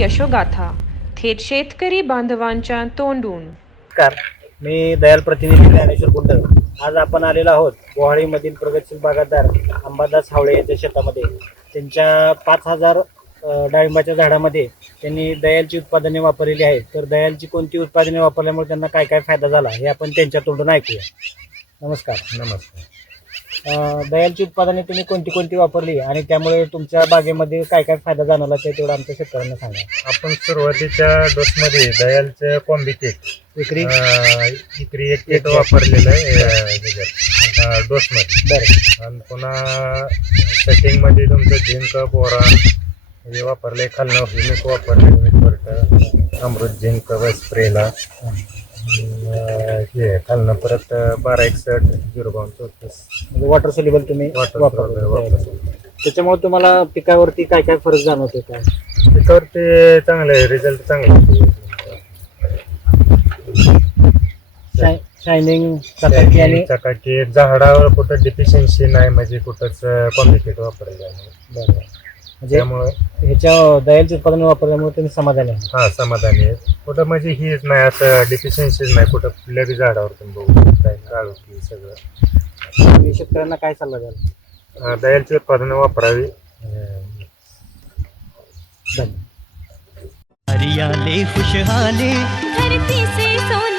यशोगाथा थेट शेतकरी बांधवांच्या तोंडून. नमस्कार, मी दयाल प्रतिनिधी ज्ञानेश्वर गुंड. आज आपण आलेलो आहोत बोहाळीमधील प्रगतशील बागायतदार अंबादास हावळे यांच्या शेतामध्ये. त्यांच्या 5000 डाळिंबाच्या झाडामध्ये त्यांनी दयालची उत्पादने वापरलेली आहेत. तर दयालची कोणती उत्पादने वापरल्यामुळे त्यांना काय काय फायदा झाला हे आपण त्यांच्या तोंडून ऐकूया. नमस्कार. दयालची उत्पादने तुम्ही कोणती कोणती वापरली आणि त्यामुळे तुमच्या बागेमध्ये काय काय फायदा जाणवला ते तेवढं आमच्या शेतकऱ्यांना सांगा. आपण सुरुवातीच्या डोसमध्ये दयालचं कॉम्बी केक विक्री इकरी एक केक वापरलेलं आहे डोसमध्ये. बरं. आणि पुन्हा सेटिंगमध्ये तुमचं झिंक बोरान हे वापरले, खालनं हिमिक वापरले, हिमिक अमृत झिंक स्प्रेला हे खालनं परत 1261 म्हणजे वॉटर सोल्युबल तुम्ही वापरता. त्याच्यामुळे तुम्हाला पिकावरती काय काय फरक जाणवतो काय? पिकावर ते चांगलं आहे, रिझल्ट चांगला आहे. शायनिंग चकाकी आणि चकाकी झाडावर कुठं डिफिशियन्सी नाही, म्हणजे कुठंच कॉम्प्लिकेट वापरले आहे. बरं. म्हणजे त्यामुळे ह्याच्या दयालचे उत्पादन वापरल्यामुळे तुम्ही समाधानी आहे? हा, समाधानी आहे. कुठं म्हणजे हीच नाही, असं डिफिशियन्सीच नाही कुठं. कुठल्या बी झाडावर तुम्ही बघू शकताय काळोखी सगळं. तुम्ही शेतकऱ्यांना काय सल्ला द्याल? दयालची उत्पादनं वापरावी. धन्यवाद. हरियाले खुशहाली धरती से सोने